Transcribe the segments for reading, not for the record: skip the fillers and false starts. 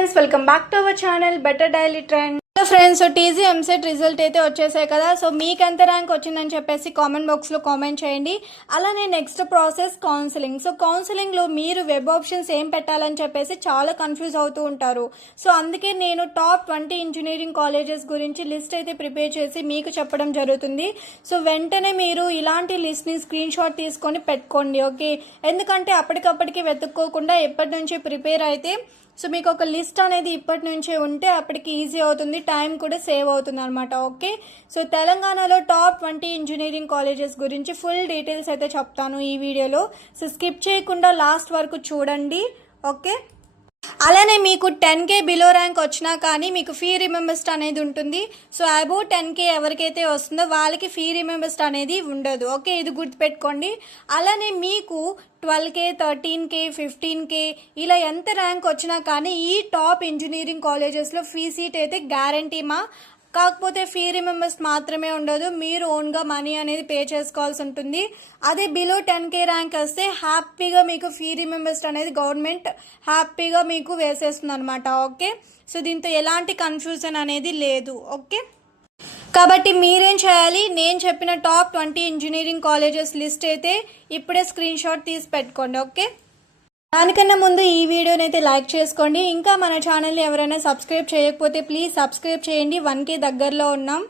Friends welcome back to our channel better daily trend. Friends TG EAMCET result అయితే వచ్చేసాయి కదా. So మీకు ఎంత ర్యాంక్ వచ్చిందని చెప్పేసి కామెంట్ బాక్స్లో కామెంట్ చేయండి. అలానే నెక్స్ట్ ప్రాసెస్ కౌన్సిలింగ్. సో కౌన్సిలింగ్లో మీరు వెబ్ ఆప్షన్స్ ఏం పెట్టాలని చెప్పేసి చాలా కన్ఫ్యూజ్ అవుతూ ఉంటారు. సో అందుకే నేను టాప్ 20 ఇంజనీరింగ్ కాలేజెస్ గురించి లిస్ట్ అయితే ప్రిపేర్ చేసి మీకు చెప్పడం జరుగుతుంది. సో వెంటనే మీరు ఇలాంటి లిస్ట్ని స్క్రీన్ షాట్ తీసుకొని పెట్టుకోండి. ఓకే, ఎందుకంటే అప్పటికప్పటికి వెతుక్కోకుండా ఎప్పటి నుంచి ప్రిపేర్ అయితే సో మీకు ఒక లిస్ట్ అనేది ఇప్పటి నుంచే ఉంటే అప్పటికి ఈజీ అవుతుంది, టైం కూడా సేవ్ అవుతుంది అనమాట. ఓకే, సో తెలంగాణలో టాప్ 20 ఇంజనీరింగ్ కాలేజెస్ గురించి ఫుల్ డీటెయిల్స్ అయితే చెప్తాను ఈ వీడియోలో. సో స్కిప్ చేయకుండా లాస్ట్ వరకు చూడండి. ఓకే, అలానే మీకు 10K బిలో ర్యాంక్ వచ్చినా కానీ మీకు ఫీ రిమెంబర్స్డ్ అనేది ఉంటుంది. సో అబౌవ్ 10K ఎవరికైతే వస్తుందో వాళ్ళకి ఫీ రిమెంబర్స్డ్ అనేది ఉండదు. ఓకే, ఇది గుర్తుపెట్టుకోండి. అలానే మీకు 12K 13K 15K ఇలా ఎంత ర్యాంక్ వచ్చినా కానీ ఈ టాప్ ఇంజనీరింగ్ కాలేజెస్లో ఫీ సీట్ అయితే గ్యారంటీ కాకపోతే ఫీ రిమెంబర్స్ మాత్రమే ఉండదు, మీరు ఓన్గా మనీ అనేది పే చేసుకోవాల్సి ఉంటుంది. అదే బిలో 10K ర్యాంక్ వస్తే హ్యాపీగా మీకు ఫీ రిమెంబర్స్ అనేది గవర్నమెంట్ హ్యాపీగా మీకు వేసేస్తుంది అనమాట. ఓకే, సో దీంతో ఎలాంటి కన్ఫ్యూజన్ అనేది లేదు. ఓకే, కాబట్టి మీరేం చేయాలి, నేను చెప్పిన టాప్ 20 ఇంజనీరింగ్ కాలేజెస్ లిస్ట్ అయితే ఇప్పుడే స్క్రీన్ షాట్ తీసి పెట్టుకోండి. ఓకే, దానికన్నా ముందు ఈ వీడియోని అయితే లైక్ చేసుకోండి. ఇంకా మన ఛానల్ని ఎవరైనా సబ్స్క్రైబ్ చేయకపోతే ప్లీజ్ సబ్స్క్రైబ్ చేయండి. 1K దగ్గరలో ఉన్నాం.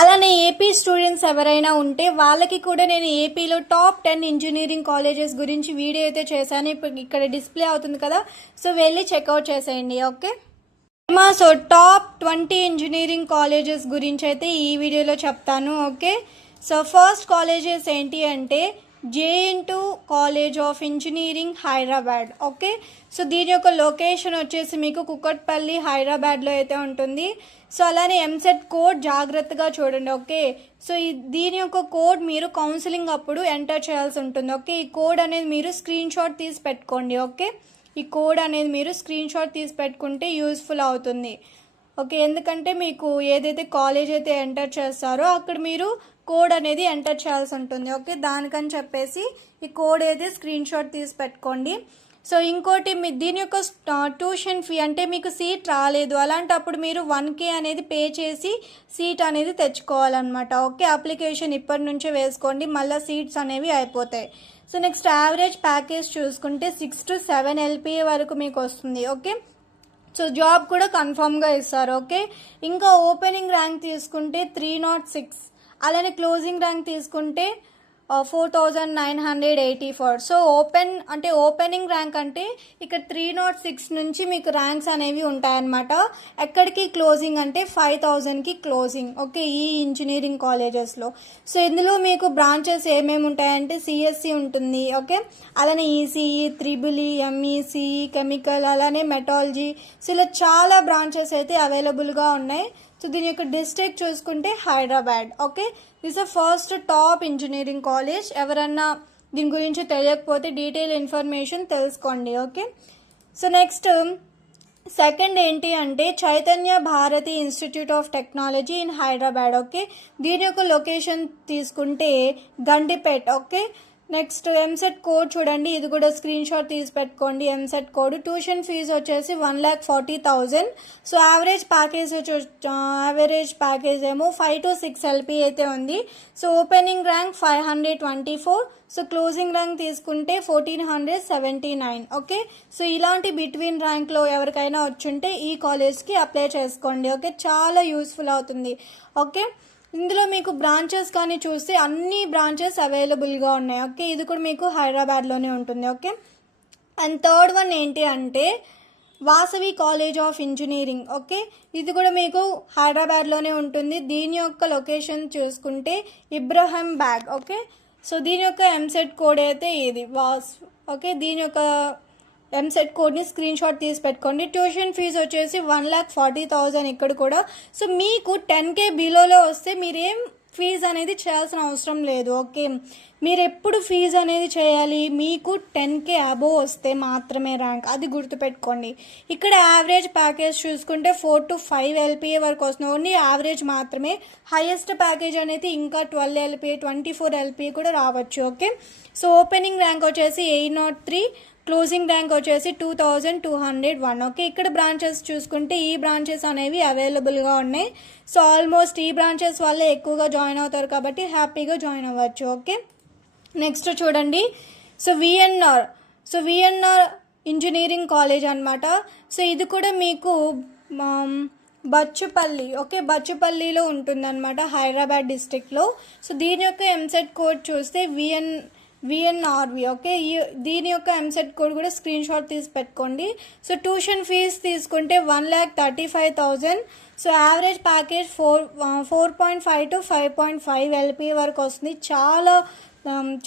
అలానే ఏపీ స్టూడెంట్స్ ఎవరైనా ఉంటే వాళ్ళకి కూడా నేను ఏపీలో టాప్ 10 ఇంజనీరింగ్ కాలేజెస్ గురించి వీడియో అయితే చేశాను. ఇప్పుడు ఇక్కడ డిస్ప్లే అవుతుంది కదా, సో వెళ్ళి చెక్అవుట్ చేసేయండి. Okay, so top 20 engineering colleges గురించి అయితే ఈ వీడియోలో చెప్తాను. ఓకే, సో ఫస్ట్ కాలేజెస్ ఏంటి అంటే JN2 college of engineering Hyderabad. Okay, so దీని యొక్క లొకేషన్ వచ్చేసి మీకు కుకట్పల్లి హైదరాబాద్లో అయితే ఉంటుంది. సో అలానే ఎంసెట్ కోడ్ జాగ్రత్తగా చూడండి. ఓకే, సో దీని యొక్క కోడ్ మీరు కౌన్సిలింగ్ అప్పుడు ఎంటర్ చేయాల్సి ఉంటుంది. ఓకే, ఈ కోడ్ అనేది మీరు స్క్రీన్ షాట్ తీసి పెట్టుకోండి. ఓకే, ఈ కోడ్ అనేది మీరు స్క్రీన్ షాట్ తీసి పెట్టుకుంటే యూస్ఫుల్ అవుతుంది. ఓకే, ఎందుకంటే మీకు ఏదైతే కాలేజ్ అయితే ఎంటర్ చేస్తారో అక్కడ మీరు కోడ్ అనేది ఎంటర్ చేయాల్సి ఉంటుంది. ఓకే, దానికని చెప్పేసి ఈ కోడ్ అయితే స్క్రీన్ షాట్ తీసి పెట్టుకోండి. సో ఇంకోటి దీని యొక్క ట్యూషన్ ఫీ అంటే మీకు సీట్ రాలేదు అలాంటప్పుడు మీరు 1K అనేది పే చేసి సీట్ అనేది తెచ్చుకోవాలన్నమాట. ఓకే, అప్లికేషన్ ఇప్పటి నుంచే వేసుకోండి, మళ్ళీ సీట్స్ అనేవి అయిపోతాయి. సో నెక్స్ట్ యావరేజ్ ప్యాకేజ్ చూసుకుంటే 6 to 7 LPA వరకు మీకు వస్తుంది. ఓకే, సో జాబ్ కూడా కన్ఫర్మ్గా ఇస్తారు. ఓకే, ఇంకా ఓపెనింగ్ ర్యాంక్ తీసుకుంటే 306, అలానే క్లోజింగ్ ర్యాంక్ తీసుకుంటే 4984. సో ఓపెనింగ్ ర్యాంక్ అంటే ఇక్కడ 306 నుంచి మీకు ర్యాంక్స్ అనేవి ఉంటాయన్నమాట. ఎక్కడికి క్లోజింగ్ అంటే 5000కి క్లోజింగ్. ఓకే, ఈ ఇంజనీరింగ్ కాలేజెస్లో. సో ఇందులో మీకు బ్రాంచెస్ ఏమేమి ఉంటాయంటే CSC ఉంటుంది. ఓకే, అలానే ECE, EEE, ME, CE, chemical, అలానే మెటాలజీ. సో ఇలా చాలా బ్రాంచెస్ అయితే అవైలబుల్గా ఉన్నాయి. సో దీని యొక్క డిస్ట్రిక్ట్ చూసుకుంటే Hyderabad. Okay, this a first top engineering college. ఎవరన్నా దీని గురించి తెలియకపోతే డీటెయిల్ ఇన్ఫర్మేషన్ తెలుసుకోండి. ఓకే, సో నెక్స్ట్ సెకండ్ ఏంటి అంటే Chaitanya Bharathi institute of technology in Hyderabad. Okay, దీని యొక్క లొకేషన్ తీసుకుంటే Gandipet. Okay, next EAMCET code చూడండి, ఇది కూడా స్క్రీన్ షాట్ తీసి పెట్టుకోండి. ఎంసెట్ కోడ్. ట్యూషన్ ఫీజు వచ్చేసి 1,40,000. సో యావరేజ్ ప్యాకేజ్ ఏమో 5 to 6 LP అయితే ఉంది. So opening rank 524. So closing rank తీసుకుంటే 1479. ఓకే, సో ఇలాంటి బిట్వీన్ ర్యాంక్లో ఎవరికైనా వచ్చుంటే ఈ కాలేజ్కి అప్లై చేసుకోండి. ఓకే, చాలా యూస్ఫుల్ అవుతుంది. ఓకే, ఇందులో మీకు బ్రాంచెస్ కానీ చూస్తే అన్ని బ్రాంచెస్ అవైలబుల్గా ఉన్నాయి. ఓకే, ఇది కూడా మీకు హైదరాబాద్లోనే ఉంటుంది. ఓకే, అండ్ థర్డ్ వన్ ఏంటి అంటే Vasavi college of engineering. Okay, ఇది కూడా మీకు హైదరాబాద్లోనే ఉంటుంది. దీని యొక్క లొకేషన్ చూసుకుంటే ఇబ్రహీంబాగ్. ఓకే, సో దీని యొక్క ఎంసెట్ కోడ్ అయితే ఇది ఓకే, దీని యొక్క ఎంసెట్ కోడ్ని స్క్రీన్ షాట్ తీసి పెట్టుకోండి. ట్యూషన్ ఫీజు వచ్చేసి 1,40,000 ఇక్కడ కూడా. సో మీకు 10K బిలోలో వస్తే మీరేం ఫీజు అనేది చేయాల్సిన అవసరం లేదు. ఓకే, మీరు ఎప్పుడు ఫీజు అనేది చేయాలి, మీకు 10K అబోవ్ వస్తే మాత్రమే ర్యాంక్, అది గుర్తుపెట్టుకోండి. ఇక్కడ యావరేజ్ ప్యాకేజ్ చూసుకుంటే 4 to 5 LPA వరకు వస్తుంది. ఓన్లీ యావరేజ్ మాత్రమే. హైయెస్ట్ ప్యాకేజ్ అనేది ఇంకా 12 LPA 24 LPA కూడా రావచ్చు. ఓకే, సో ఓపెనింగ్ ర్యాంక్ వచ్చేసి 803, క్లోజింగ్ ర్యాంక్ వచ్చేసి 2201. ఓకే, ఇక్కడ బ్రాంచెస్ చూసుకుంటే ఈ బ్రాంచెస్ అనేవి అవైలబుల్గా ఉన్నాయి. సో ఆల్మోస్ట్ ఈ బ్రాంచెస్ వల్లే ఎక్కువగా జాయిన్ అవుతారు కాబట్టి హ్యాపీగా జాయిన్ అవ్వచ్చు. ఓకే, నెక్స్ట్ చూడండి. సో విఎన్ఆర్ ఇంజనీరింగ్ కాలేజ్ అనమాట. సో ఇది కూడా మీకు బచ్చుపల్లి, ఓకే, బచ్చుపల్లిలో ఉంటుందన్నమాట, హైదరాబాద్ డిస్ట్రిక్ట్లో. సో దీని యొక్క ఎంసెట్ కోడ్ చూస్తే విఎన్ఆర్వి. ఓకే, దీని యొక్క ఎంసెట్ కోడ్ కూడా స్క్రీన్ షాట్ తీసి పెట్టుకోండి. సో ట్యూషన్ ఫీజ్ తీసుకుంటే 1,35,000. So average package 4.5 to 5.5 LPA వరకు వస్తుంది.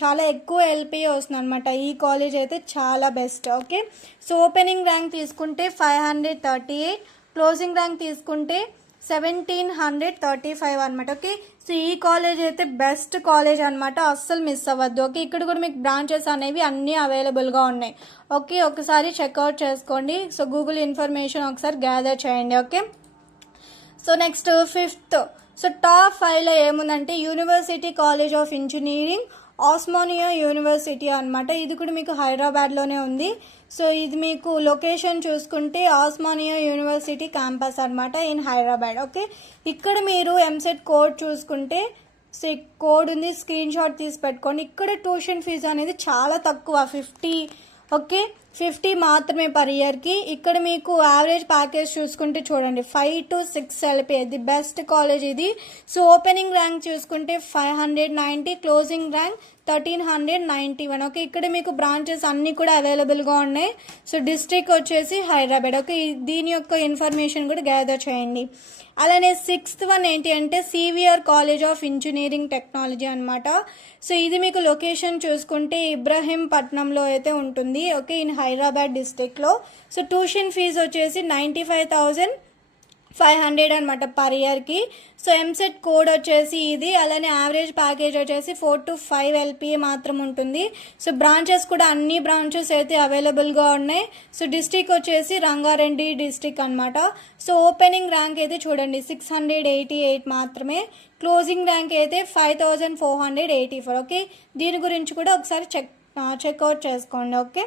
చాలా ఎక్కువ LPA వస్తుంది అనమాట. ఈ కాలేజ్ అయితే చాలా best. Okay, so opening rank తీసుకుంటే 538, క్లోజింగ్ ర్యాంక్ తీసుకుంటే 1,735 అనమాట. ఓకే, సో ఈ కాలేజ్ అయితే బెస్ట్ కాలేజ్ అనమాట, అస్సలు మిస్ అవ్వద్దు. ఓకే, ఇక్కడ కూడా మీకు బ్రాంచెస్ అనేవి అన్నీ అవైలబుల్గా ఉన్నాయి. ఓకే, ఒకసారి చెక్అవుట్ చేసుకోండి. సో గూగుల్ ఇన్ఫర్మేషన్ ఒకసారి గ్యాదర్ చేయండి. Okay, so next 5th. So top 5లో ఏముందంటే university college of engineering, Osmania university అనమాట. ఇది కూడా మీకు హైదరాబాద్లోనే ఉంది. సో ఇది మీకు లొకేషన్ చూసుకుంటే ఆస్మానియా యూనివర్సిటీ క్యాంపస్ అనమాట ఇన్ హైదరాబాద్. ఓకే, ఇక్కడ మీరు ఎంసెట్ కోడ్ చూసుకుంటే కోడ్ ఉంది, స్క్రీన్ షాట్ తీసి పెట్టుకోండి. ఇక్కడ ట్యూషన్ ఫీజు అనేది చాలా తక్కువ, 50. ఓకే, 50 మాత్రమే పర్ ఇయర్కి. ఇక్కడ మీకు యావరేజ్ ప్యాకేజ్ చూసుకుంటే చూడండి 5 to 6 LPA, the best college ఇది. సో ఓపెనింగ్ ర్యాంక్ చూసుకుంటే 590, క్లోజింగ్ ర్యాంక్ 1,391. ఓకే, ఇక్కడ మీకు బ్రాంచెస్ అన్నీ కూడా అవైలబుల్గా ఉన్నాయి. సో డిస్ట్రిక్ట్ వచ్చేసి హైదరాబాద్. ఓకే, దీని యొక్క ఇన్ఫర్మేషన్ కూడా గ్యాదర్ చేయండి. అలానే 6th వన్ ఏంటి అంటే CVR college of engineering technology అనమాట. సో ఇది మీకు లొకేషన్ చూసుకుంటే ఇబ్రహీంపట్నంలో అయితే ఉంటుంది. ఓకే, ఇన్ హైదరాబాద్ డిస్ట్రిక్ట్లో. సో ట్యూషన్ ఫీజు వచ్చేసి 95,500 అనమాట పర్ ఇయర్కి. సో ఎంసెట్ కోడ్ వచ్చేసి ఇది. అలానే యావరేజ్ ప్యాకేజ్ వచ్చేసి 4 to 5 LPA మాత్రం ఉంటుంది. సో బ్రాంచెస్ కూడా అన్ని బ్రాంచెస్ అయితే అవైలబుల్గా ఉన్నాయి. సో డిస్ట్రిక్ట్ వచ్చేసి రంగారెడ్డి డిస్ట్రిక్ట్ అనమాట. సో ఓపెనింగ్ ర్యాంక్ అయితే చూడండి 688 మాత్రమే, క్లోజింగ్ ర్యాంక్ అయితే 5,484. ఓకే, దీని గురించి కూడా ఒకసారి చెక్అవుట్ చేసుకోండి. ఓకే,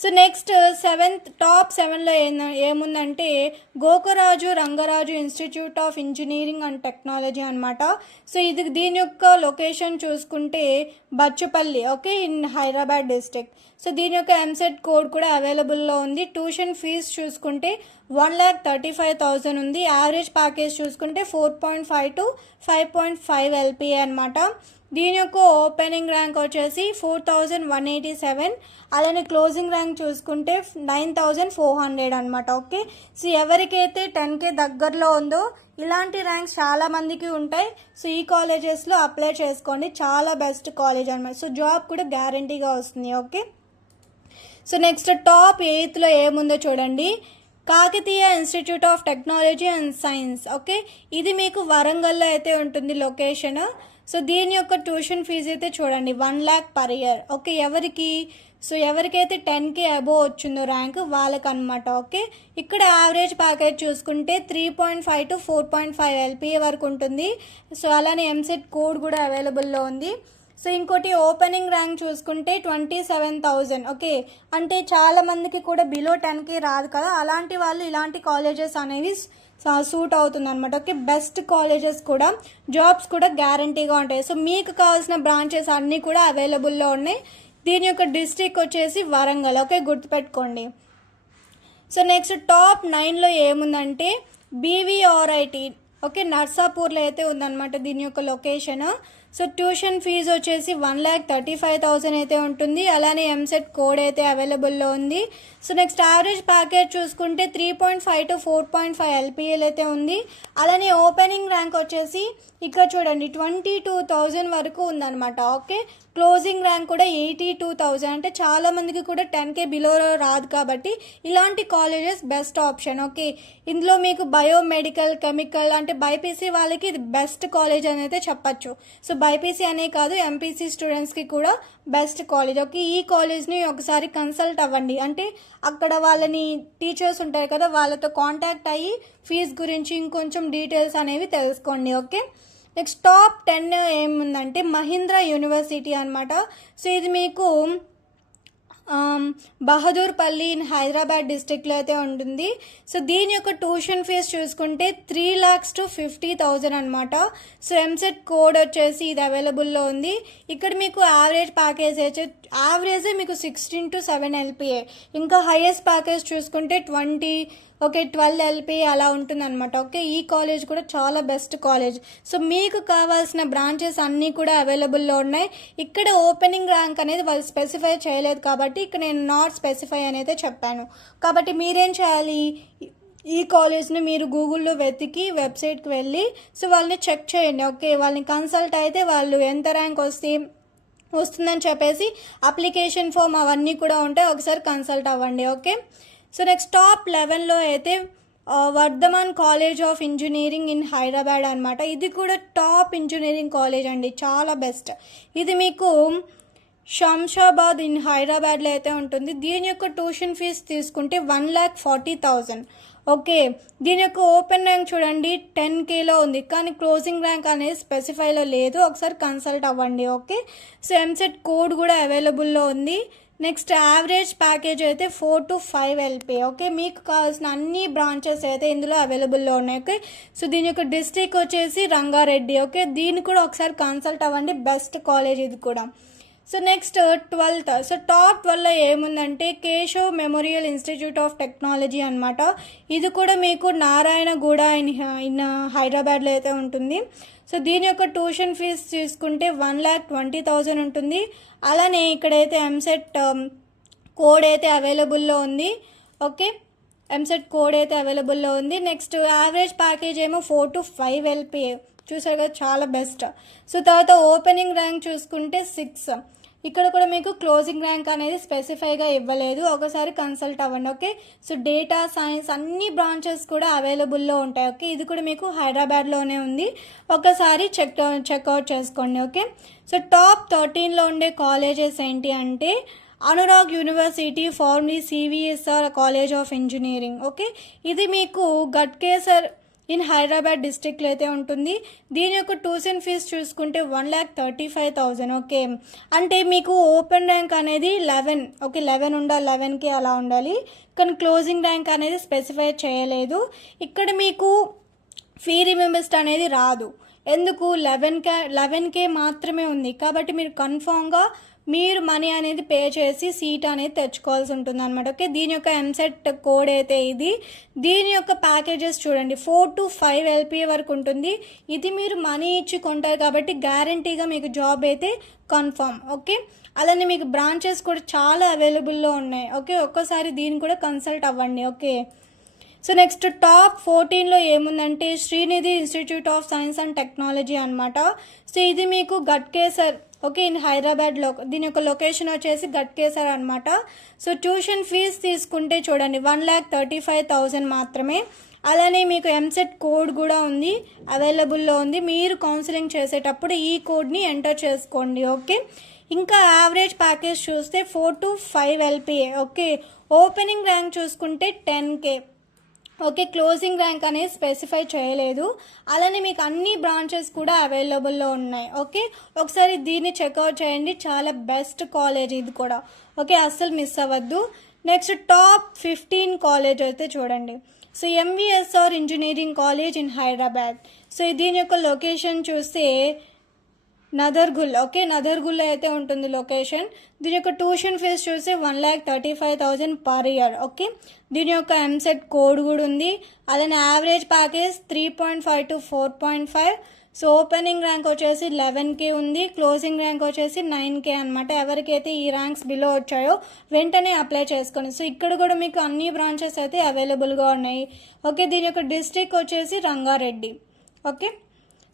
సో నెక్స్ట్ టాప్ 7లో ఏముందంటే Gokaraju Rangaraju institute of engineering and technology అనమాట. సో దీని యొక్క లొకేషన్ చూసుకుంటే Bachupally. Okay, in Hyderabad district. So దీని యొక్క ఎంసెట్ కోడ్ కూడా అవైలబుల్లో ఉంది. ట్యూషన్ ఫీజ్ చూసుకుంటే 1,35,000 ఉంది. యావరేజ్ ప్యాకేజ్ చూసుకుంటే 4.5 to 5.5 LPA అనమాట. దీని యొక్క ఓపెనింగ్ ర్యాంక్ వచ్చేసి 4,187. అలానే క్లోజింగ్ ర్యాంక్ చూసుకుంటే 9,400 అనమాట. ఓకే, సో ఎవరికైతే 10K దగ్గరలో ఉందో ఇలాంటి ర్యాంక్స్ చాలా మందికి ఉంటాయి. సో ఈ కాలేజెస్లో అప్లై చేసుకోండి, చాలా బెస్ట్ కాలేజ్ అనమాట. సో జాబ్ కూడా గ్యారంటీగా వస్తుంది. ఓకే, సో నెక్స్ట్ టాప్ 8లో ఏముందో చూడండి, Kakatiya institute of technology and science. Okay, ఇది మీకు వరంగల్లో అయితే ఉంటుంది లొకేషన్. సో దీని యొక్క ట్యూషన్ ఫీజు అయితే చూడండి 1 lakh పర్ ఇయర్. ఓకే, ఎవరికైతే 10K అబోవ్ వచ్చిందో ర్యాంక్ వాళ్ళకి అనమాట. ఓకే, ఇక్కడ యావరేజ్ ప్యాకేజ్ చూసుకుంటే 3.5 to 4.5 LPA వరకు ఉంటుంది. సో అలానే ఎంసెట్ కోడ్ కూడా అవైలబుల్లో ఉంది. సో ఇంకోటి ఓపెనింగ్ ర్యాంక్ చూసుకుంటే 27,000. ఓకే, అంటే చాలా మందికి కూడా బిలో 10K రాదు కదా, అలాంటి వాళ్ళు ఇలాంటి కాలేజెస్ అనేవి సూట్ అవుతుంది అనమాట. ఓకే, బెస్ట్ కాలేజెస్ కూడా, జాబ్స్ కూడా గ్యారంటీగా ఉంటాయి. సో మీకు కావాల్సిన బ్రాంచెస్ అన్నీ కూడా అవైలబుల్లో ఉన్నాయి. దీని యొక్క డిస్ట్రిక్ట్ వచ్చేసి వరంగల్. ఓకే, గుర్తుపెట్టుకోండి. సో నెక్స్ట్ టాప్ 9లో ఏముందంటే BVRIT. ఓకే, నర్సాపూర్లో అయితే ఉందన్నమాట దీని యొక్క లొకేషన్. సో ట్యూషన్ ఫీజు వచ్చేసి 1,35,000 అయితే ఉంటుంది. అలానే ఎంసెట్ కోడ్ అయితే అవైలబుల్లో ఉంది. సో నెక్స్ట్ యావరేజ్ ప్యాకేజ్ చూసుకుంటే 3.5 to 4.5 LPA అయితే ఉంది. అలానే ఓపెనింగ్ ర్యాంక్ వచ్చేసి ఇక్కడ చూడండి 22,000 వరకు ఉందన్నమాట. ఓకే, క్లోజింగ్ ర్యాంక్ కూడా 82,000. అంటే చాలా మందికి కూడా 10K బిలో రాదు కాబట్టి ఇలాంటి కాలేజెస్ బెస్ట్ ఆప్షన్. ఓకే, ఇందులో మీకు బయోమెడికల్, కెమికల్ అంటే బైపీసీ వాళ్ళకి ఇది బెస్ట్ కాలేజ్ అని అయితే చెప్పచ్చు. సో బైపీసీ అనే కాదు ఎంపీసీ స్టూడెంట్స్కి కూడా బెస్ట్ కాలేజ్. ఓకే, ఈ కాలేజ్ని ఒకసారి కన్సల్ట్ అవ్వండి. అంటే అక్కడ వాళ్ళని టీచర్స్ ఉంటారు కదా, వాళ్ళతో కాంటాక్ట్ అయ్యి ఫీజు గురించి ఇంకొంచెం డీటెయిల్స్ అనేవి తెలుసుకోండి. ఓకే, నెక్స్ట్ టాప్ 10 ఏముందంటే మహీంద్రా యూనివర్సిటీ అనమాట. సో ఇది మీకు బహదూర్పల్లి ఇన్ హైదరాబాద్ డిస్ట్రిక్ట్లో అయితే ఉంటుంది. సో దీని యొక్క ట్యూషన్ ఫీజు చూసుకుంటే 3 lakhs to 50,000 అనమాట. సో ఎంసెట్ కోడ్ వచ్చేసి ఇది అవైలబుల్లో ఉంది. ఇక్కడ మీకు యావరేజ్ ప్యాకేజ్ అయితే యావరేజే మీకు 16 to 7 LPA, ఇంకా హైయెస్ట్ ప్యాకేజ్ చూసుకుంటే 12 LPA అలా ఉంటుంది అనమాట. ఓకే, ఈ కాలేజ్ కూడా చాలా బెస్ట్ కాలేజ్. సో మీకు కావాల్సిన బ్రాంచెస్ అన్నీ కూడా అవైలబుల్లో ఉన్నాయి. ఇక్కడ ఓపెనింగ్ ర్యాంక్ అనేది వాళ్ళు స్పెసిఫై చేయలేదు కాబట్టి ఇక్కడ నేను నాట్ స్పెసిఫై అనేది చెప్పాను. కాబట్టి మీరేం చేయాలి, ఈ కాలేజ్ని మీరు గూగుల్లో వెతికి వెబ్సైట్కి వెళ్ళి సో వాళ్ళని చెక్ చేయండి. ఓకే, వాళ్ళని కన్సల్ట్ అయితే వాళ్ళు ఎంత ర్యాంక్ వస్తుందని చెప్పేసి అప్లికేషన్ ఫామ్ అవన్నీ కూడా ఉంటాయి, ఒకసారి కన్సల్ట్ అవ్వండి. ఓకే, సో నెక్స్ట్ టాప్ 11లో అయితే Vardhaman college of engineering in Hyderabad అనమాట. ఇది కూడా టాప్ ఇంజనీరింగ్ కాలేజ్ అండి, చాలా బెస్ట్. ఇది మీకు శంషాబాద్ ఇన్ హైదరాబాద్లో అయితే ఉంటుంది. దీని యొక్క ట్యూషన్ ఫీజు తీసుకుంటే 1,40,000. ఓకే, దీని యొక్క ఓపెన్ ర్యాంక్ చూడండి 10Kలో ఉంది, కానీ క్లోజింగ్ ర్యాంక్ అనేది స్పెసిఫైలో లేదు, ఒకసారి కన్సల్ట్ అవ్వండి. ఓకే, సో ఎంసెట్ కోడ్ కూడా అవైలబుల్లో ఉంది. నెక్స్ట్ యావరేజ్ ప్యాకేజ్ అయితే 4 to 5 LPA. ఓకే, మీకు కావాల్సిన అన్ని బ్రాంచెస్ అయితే ఇందులో అవైలబుల్లో ఉన్నాయి. ఓకే, సో దీని యొక్క డిస్ట్రిక్ట్ వచ్చేసి రంగారెడ్డి. ఓకే, దీన్ని కూడా ఒకసారి కన్సల్ట్ అవ్వండి, బెస్ట్ కాలేజ్ ఇది కూడా. So next 12th, so top 12లో ఏముందంటే Keshav memorial institute of technology అనమాట. ఇది కూడా మీకు నారాయణగూడ ఇన్ హైదరాబాద్లో అయితే ఉంటుంది. సో దీని యొక్క ట్యూషన్ ఫీజు తీసుకుంటే 1,20,000 ఉంటుంది. అలానే ఇక్కడైతే ఎంసెట్ కోడ్ అయితే అవైలబుల్లో ఉంది. ఓకే, ఎంసెట్ కోడ్ అయితే అవైలబుల్లో ఉంది. నెక్స్ట్ యావరేజ్ ప్యాకేజ్ ఏమో 4 to 5 LPA, చూసారు కదా, చాలా బెస్ట్. సో తర్వాత ఓపెనింగ్ ర్యాంక్ చూసుకుంటే 6. ఇక్కడ కూడా మీకు క్లోజింగ్ ర్యాంక్ అనేది స్పెసిఫైగా ఇవ్వలేదు, ఒకసారి కన్సల్ట్ అవ్వండి. ఓకే, సో డేటా సైన్స్ అన్ని బ్రాంచెస్ కూడా అవైలబుల్లో ఉంటాయి. ఓకే, ఇది కూడా మీకు హైదరాబాద్లోనే ఉంది, ఒకసారి చెక్అవుట్ చేసుకోండి. ఓకే, సో టాప్ 13లో ఉండే కాలేజెస్ ఏంటి అంటే Anurag university, formally CVSR college of engineering. Okay, ఇది మీకు గట్కేసర్ ఇన్ హైదరాబాద్ డిస్ట్రిక్ట్లో అయితే ఉంటుంది. దీని యొక్క ట్యూషన్ ఫీజు చూసుకుంటే 1,35,000. ఓకే, అంటే మీకు ఓపెన్ ర్యాంక్ అనేది 11. ఓకే, 11 ఉండాలి, 11K అలా ఉండాలి, కానీ క్లోజింగ్ ర్యాంక్ అనేది స్పెసిఫై చేయలేదు. ఇక్కడ మీకు ఫీ రిమెంబర్స్డ్ అనేది రాదు, ఎందుకు 11K మాత్రమే ఉంది. కాబట్టి మీరు కన్ఫామ్గా మీరు మనీ అనేది పే చేసి సీట్ అనేది తెచ్చుకోవాల్సి ఉంటుంది అనమాట. ఓకే, దీని యొక్క ఎంసెట్ కోడ్ అయితే ఇది. దీని యొక్క ప్యాకేజెస్ చూడండి 4 to 5 LPA వరకు ఉంటుంది. ఇది మీరు మనీ ఇచ్చి కొంటారు కాబట్టి గ్యారంటీగా మీకు జాబ్ అయితే కన్ఫర్మ్. ఓకే, అలానే మీకు బ్రాంచెస్ కూడా చాలా అవైలబుల్లో ఉన్నాయి. ఓకే, ఒక్కసారి దీన్ని కూడా కన్సల్ట్ అవ్వండి. ఓకే, సో నెక్స్ట్ టాప్ 14లో ఏముందంటే Srinidhi institute of science and technology అనమాట. సో ఇది మీకు గట్కేసర్, ఓకే, ఇన్ హైదరాబాద్లో. దీని యొక్క లొకేషన్ వచ్చేసి గట్కేసర్ అనమాట. సో ట్యూషన్ ఫీజు తీసుకుంటే చూడండి 1,35,000 మాత్రమే. అలానే మీకు ఎంసెట్ కోడ్ కూడా ఉంది, అవైలబుల్లో ఉంది. మీరు కౌన్సిలింగ్ చేసేటప్పుడు ఈ కోడ్ని ఎంటర్ చేసుకోండి. ఓకే, ఇంకా యావరేజ్ ప్యాకేజ్ చూస్తే 4 to 5 LPA. Okay, opening rank చూసుకుంటే 10K. ఓకే, క్లోజింగ్ ర్యాంక్ అనేది స్పెసిఫై చేయలేదు. అలానే మీకు అన్ని బ్రాంచెస్ కూడా అవైలబుల్లో ఉన్నాయి. ఓకే, ఒకసారి దీన్ని చెక్అవుట్ చేయండి, చాలా బెస్ట్ కాలేజ్ ఇది కూడా. ఓకే, అస్సలు మిస్ అవ్వద్దు. నెక్స్ట్ టాప్ 15 కాలేజ్ అయితే చూడండి. So MVSR engineering college in Hyderabad. So దీని యొక్క లొకేషన్ చూస్తే నదర్గుల్. ఓకే, నదర్గుల్లో అయితే ఉంటుంది లొకేషన్. దీని యొక్క ట్యూషన్ ఫీజు చూసి 1,35,000 per year. ఓకే, దీని యొక్క ఎంసెట్ కోడ్ కూడా ఉంది. అలానే average package 3.5 to 4.5. So opening rank వచ్చేసి 11K ఉంది, క్లోజింగ్ ర్యాంక్ వచ్చేసి 9K అనమాట. ఎవరికైతే ఈ ర్యాంక్స్ బిలో వచ్చాయో వెంటనే అప్లై చేసుకోండి. సో ఇక్కడ కూడా మీకు అన్ని బ్రాంచెస్ అయితే అవైలబుల్గా ఉన్నాయి. ఓకే, దీని యొక్క డిస్ట్రిక్ట్ వచ్చేసి Rangareddy. Okay,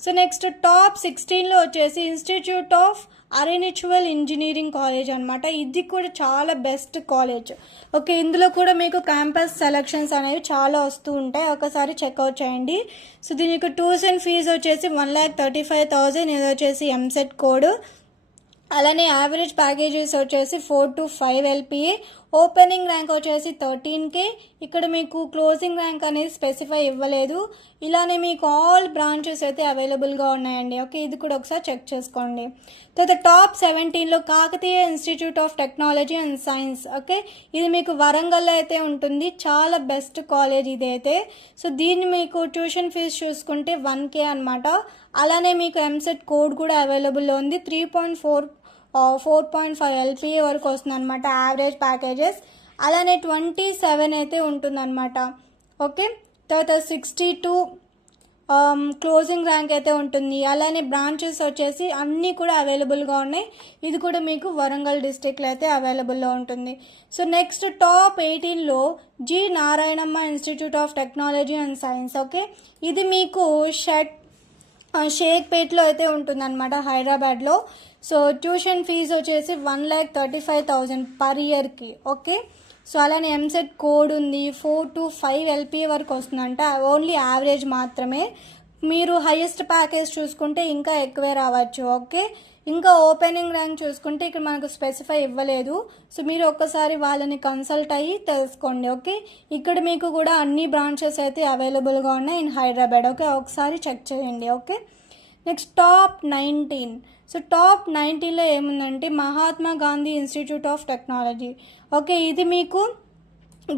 so next top 16లో వచ్చేసి institute of aeronautical engineering college అనమాట. ఇది కూడా చాలా బెస్ట్ కాలేజ్. ఓకే, ఇందులో కూడా మీకు క్యాంపస్ సెలక్షన్స్ అనేవి చాలా వస్తూ ఉంటాయి, ఒకసారి చెక్అవుట్ చేయండి. సో దీని యొక్క ట్యూషన్ ఫీజు వచ్చేసి 1,35,000. ఇది వచ్చేసి ఎంసెట్ కోడ్. అలానే యావరేజ్ ప్యాకేజెస్ వచ్చేసి 4 to 5 LPA. ఓపెనింగ్ ర్యాంక్ వచ్చేసి 13K. ఇక్కడ మీకు క్లోజింగ్ ర్యాంక్ అనేది స్పెసిఫై ఇవ్వలేదు. ఇలానే మీకు ఆల్ బ్రాంచెస్ అయితే అవైలబుల్గా ఉన్నాయండి. ఓకే, ఇది కూడా ఒకసారి చెక్ చేసుకోండి. తర్వాత టాప్ 17లో Kakatiya institute of technology and science. Okay, ఇది మీకు వరంగల్లో అయితే ఉంటుంది. చాలా బెస్ట్ కాలేజ్ ఇది అయితే. సో దీన్ని మీకు ట్యూషన్ ఫీజు చూసుకుంటే 1K అనమాట. అలానే మీకు ఎంసెట్ కోడ్ కూడా అవైలబుల్లో ఉంది. 4.5 LPA వరకు వస్తుంది అనమాట యావరేజ్ ప్యాకేజెస్. అలానే 27 అయితే ఉంటుందన్నమాట. ఓకే, తర్వాత 62 క్లోజింగ్ ర్యాంక్ అయితే ఉంటుంది. అలానే బ్రాంచెస్ వచ్చేసి అన్నీ కూడా అవైలబుల్గా ఉన్నాయి. ఇది కూడా మీకు వరంగల్ డిస్టిక్లో అయితే అవైలబుల్లో ఉంటుంది. సో నెక్స్ట్ టాప్ 18లో G Narayanamma institute of technology and science. Okay, ఇది మీకు షేక్పేట్లో అయితే ఉంటుందన్నమాట, హైదరాబాద్లో. సో ట్యూషన్ ఫీజు వచ్చేసి 1,35,000 పర్ ఇయర్కి. ఓకే, సో అలానే ఎంసెట్ కోడ్ ఉంది. 4 to 5 LPA వరకు వస్తుందంట, ఓన్లీ యావరేజ్ మాత్రమే. మీరు హైయెస్ట్ ప్యాకేజ్ చూసుకుంటే ఇంకా ఎక్కువే రావచ్చు. ఓకే, ఇంకా ఓపెనింగ్ ర్యాంక్ చూసుకుంటే ఇక్కడ మనకు స్పెసిఫై ఇవ్వలేదు. సో మీరు ఒక్కసారి వాళ్ళని కన్సల్ట్ అయ్యి తెలుసుకోండి. ఓకే, ఇక్కడ మీకు కూడా అన్ని బ్రాంచెస్ అయితే అవైలబుల్గా ఉన్నాయి ఇన్ హైదరాబాద్. ఓకే, ఒకసారి చెక్ చేయండి. Okay, next top 19. So top 19లో ఏముందంటే Mahatma Gandhi institute of technology. Okay, ఇది మీకు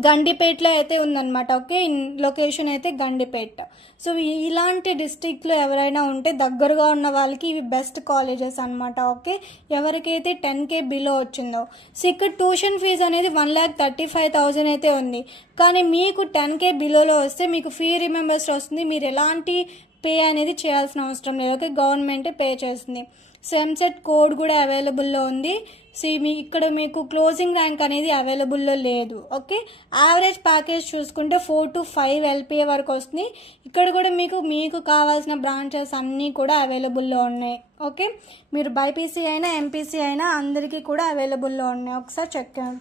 గండిపేటలో అయితే ఉందన్నమాట. ఓకే, లొకేషన్ అయితే గండిపేట. సో ఇలాంటి డిస్ట్రిక్ట్లో ఎవరైనా ఉంటే దగ్గరగా ఉన్న వాళ్ళకి ఇవి బెస్ట్ కాలేజెస్ అనమాట. ఓకే, ఎవరికైతే 10K బిలో వచ్చిందో. సో ఇక్కడ ట్యూషన్ ఫీజు అనేది 1,35,000 అయితే ఉంది. కానీ మీకు 10K బిలోలో వస్తే మీకు ఫీ రిమెంబర్స్ వస్తుంది. మీరు ఎలాంటి పే అనేది చేయాల్సిన అవసరం లేదు. ఓకే, గవర్నమెంటే పే చేస్తుంది. సో ఎంసెట్ కోడ్ కూడా అవైలబుల్లో ఉంది. సో ఇక్కడ మీకు క్లోజింగ్ ర్యాంక్ అనేది అవైలబుల్లో లేదు. ఓకే, యావరేజ్ ప్యాకేజ్ చూసుకుంటే 4 to 5 LPA వరకు వస్తుంది. ఇక్కడ కూడా మీకు కావాల్సిన బ్రాంచెస్ అన్నీ కూడా అవైలబుల్లో ఉన్నాయి. ఓకే, మీరు బైపీసీ అయినా ఎంపీసీ అయినా అందరికీ కూడా అవైలబుల్లో ఉన్నాయి. ఒకసారి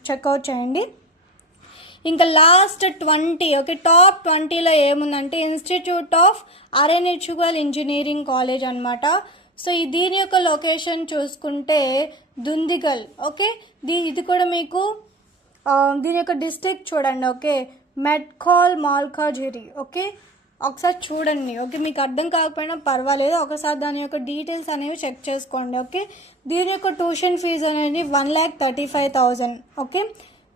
చెక్అవుట్ చేయండి. ఇంకా లాస్ట్ 20. ఓకే, టాప్ 20లో ఏముందంటే ఇన్స్టిట్యూట్ ఆఫ్ అరెనిచుగల్ ఇంజనీరింగ్ కాలేజ్ అనమాట. సో దీని యొక్క లొకేషన్ చూసుకుంటే దుందిగల్. ఓకే, ఇది కూడా మీకు దీని యొక్క డిస్ట్రిక్ట్ చూడండి. ఓకే, మెట్కాల్ మాల్కాజిరి. ఓకే, ఒకసారి చూడండి. ఓకే, మీకు అర్థం కాకపోయినా పర్వాలేదు, ఒకసారి దాని యొక్క డీటెయిల్స్ అనేవి చెక్ చేసుకోండి. ఓకే, దీని యొక్క ట్యూషన్ ఫీజు అనేది 1,35,000. ఓకే,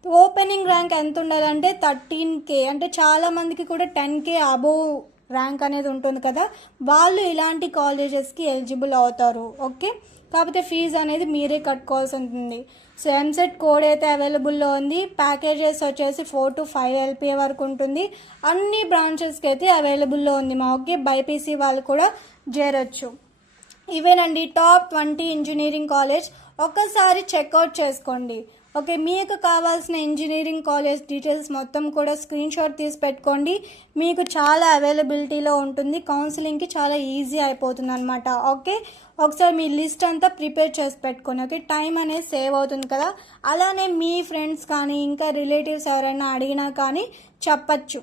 ఓపెనింగ్ ర్యాంక్ ఎంత ఉండాలంటే 13K. అంటే చాలామందికి కూడా 10K అబోవ్ ర్యాంక్ అనేది ఉంటుంది కదా, వాళ్ళు ఇలాంటి కాలేజెస్కి ఎలిజిబుల్ అవుతారు. ఓకే, కాకపోతే ఫీజు అనేది మీరే కట్టుకోవాల్సి ఉంటుంది. సో ఎంసెట్ కోడ్ అయితే అవైలబుల్లో ఉంది. ప్యాకేజెస్ వచ్చేసి 4 to 5 LPA వరకు ఉంటుంది. అన్ని బ్రాంచెస్కి అయితే అవైలబుల్లో ఉంది. మా ఓకే, బైపీసీ వాళ్ళు కూడా చేరొచ్చు. ఇవేనండి టాప్ 20 ఇంజనీరింగ్ కాలేజ్. ఒక్కసారి చెక్అవుట్ చేసుకోండి. ఓకే, మీకు కావాల్సిన ఇంజనీరింగ్ కాలేజ్ డీటెయిల్స్ మొత్తం కూడా స్క్రీన్ షాట్ తీసి పెట్టుకోండి. మీకు చాలా అవైలబిలిటీలో ఉంటుంది. కౌన్సిలింగ్కి చాలా ఈజీ అయిపోతుంది అనమాట. ఓకే, ఒకసారి మీ లిస్ట్ అంతా ప్రిపేర్ చేసి పెట్టుకోండి. ఓకే, టైం అనేది సేవ్ అవుతుంది కదా. అలానే మీ ఫ్రెండ్స్ కానీ ఇంకా రిలేటివ్స్ ఎవరైనా అడిగినా కానీ చెప్పచ్చు.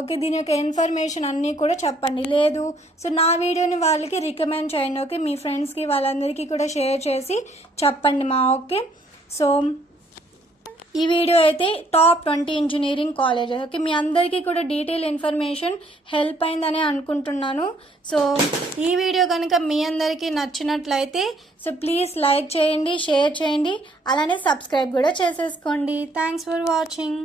ఓకే, దీని యొక్క ఇన్ఫర్మేషన్ అన్నీ కూడా చెప్పండి. లేదు సో నా వీడియోని వాళ్ళకి రికమెండ్ చేయండి. ఓకే, మీ ఫ్రెండ్స్కి వాళ్ళందరికీ కూడా షేర్ చేసి చెప్పండి మా. ఓకే, సో ఈ వీడియో అయితే టాప్ 20 ఇంజనీరింగ్ కాలేజెస్. ఓకే, మీ అందరికీ కూడా డీటెయిల్ ఇన్ఫర్మేషన్ హెల్ప్ అయిందని అనుకుంటున్నాను. సో ఈ వీడియో కనుక మీ అందరికీ నచ్చినట్లయితే సో ప్లీజ్ లైక్ చేయండి, షేర్ చేయండి, అలానే సబ్స్క్రైబ్ కూడా చేసేసుకోండి. Thanks for watching.